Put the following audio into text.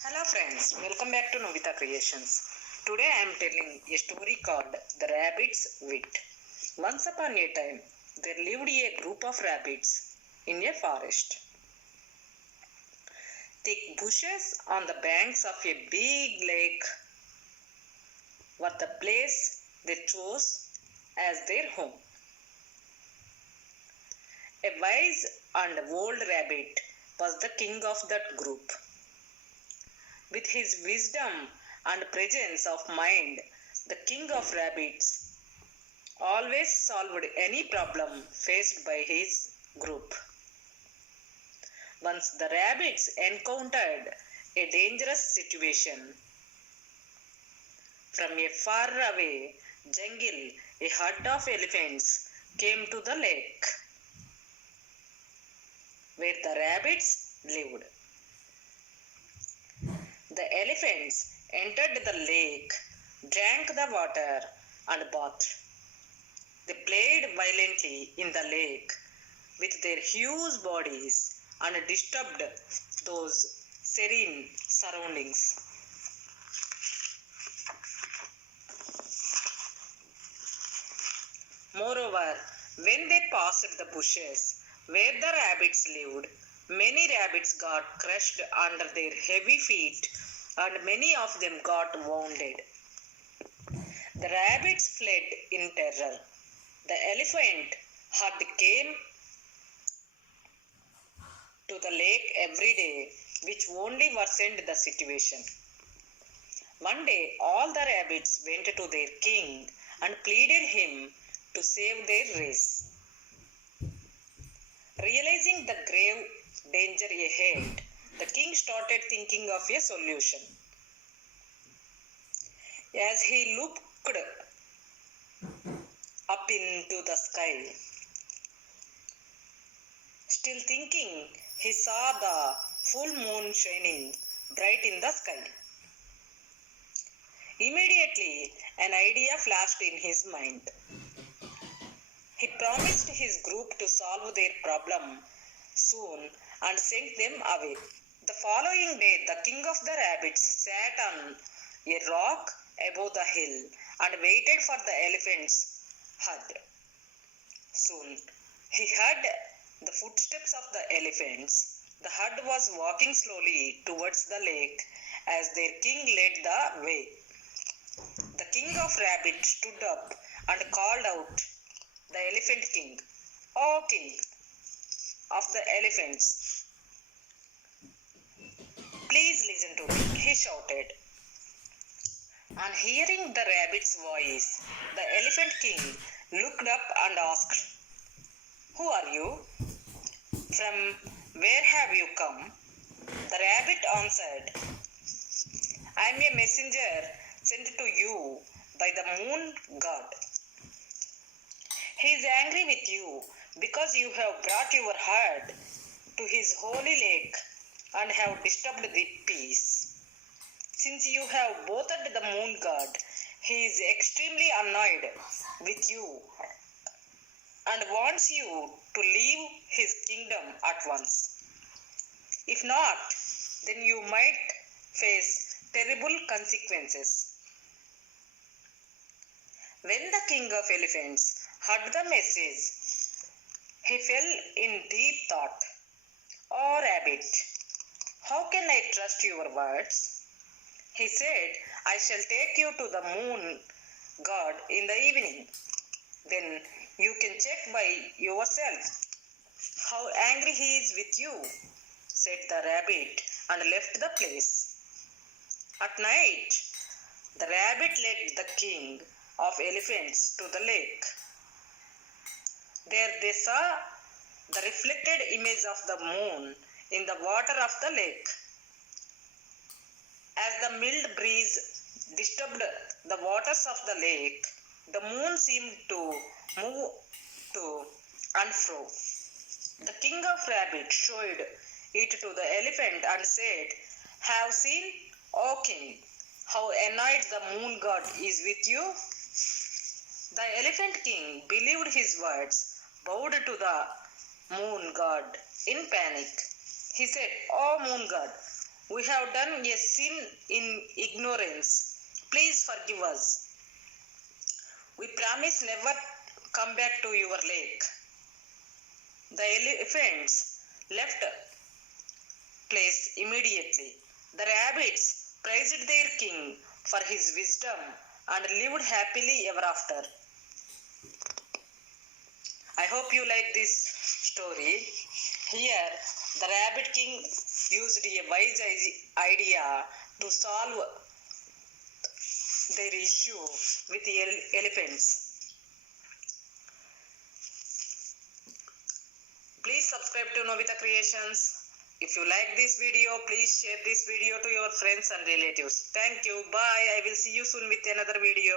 Hello friends, welcome back to Novita Creations. Today I am telling a story called The Rabbit's Wit. Once upon a time, there lived a group of rabbits in a forest. Thick bushes on the banks of a big lake were the place they chose as their home. A wise and old rabbit was the king of that group. With his wisdom and presence of mind, the king of rabbits always solved any problem faced by his group. Once the rabbits encountered a dangerous situation. From a faraway jungle, a herd of elephants came to the lake where the rabbits lived. The elephants entered the lake, drank the water, and bathed. They played violently in the lake with their huge bodies and disturbed those serene surroundings. Moreover, when they passed the bushes where the rabbits lived, many rabbits got crushed under their heavy feet and many of them got wounded. The rabbits fled in terror. The elephant herd came to the lake every day, which only worsened the situation. One day, all the rabbits went to their king and pleaded him to save their race. Realizing the grave danger ahead, the king started thinking of a solution. As he looked up into the sky, still thinking, he saw the full moon shining bright in the sky. Immediately, an idea flashed in his mind. He promised his group to solve their problem soon and sent them away. The following day, the king of the rabbits sat on a rock above the hill and waited for the elephant's herd. Soon, he heard the footsteps of the elephants. The herd was walking slowly towards the lake as their king led the way. The king of rabbits stood up and called out the elephant king. "O king of the elephants, please listen to me," he shouted. On hearing the rabbit's voice, the elephant king looked up and asked, "Who are you? From where have you come?" The rabbit answered, "I am a messenger sent to you by the moon god. He is angry with you because you have brought your herd to his holy lake and have disturbed the peace. Since you have bothered the moon god, he is extremely annoyed with you and wants you to leave his kingdom at once. If not, then you might face terrible consequences." When the king of elephants heard the message, he fell in deep thought. "Oh rabbit, how can I trust your words?" He said, "I shall take you to the moon god in the evening. Then you can check by yourself how angry he is with you," said the rabbit and left the place. At night, the rabbit led the king of elephants to the lake. There they saw the reflected image of the moon in the water of the lake. As the mild breeze disturbed the waters of the lake, the moon seemed to move to and fro. The king of rabbits showed it to the elephant and said, "Have seen, O king, how annoyed the moon god is with you?" The elephant king believed his words, bowed to the moon god in panic. He said, "O moon god, We have done a sin in ignorance. Please forgive us. We promise never come back to your lake. The elephants left place immediately. The rabbits praised their king for his wisdom and lived happily ever after. I hope you like this story. Here, the rabbit king used a wise idea to solve their issue with the elephants. Please subscribe to Novita Creations. If you like this video, please share this video to your friends and relatives. Thank you. Bye. I will see you soon with another video.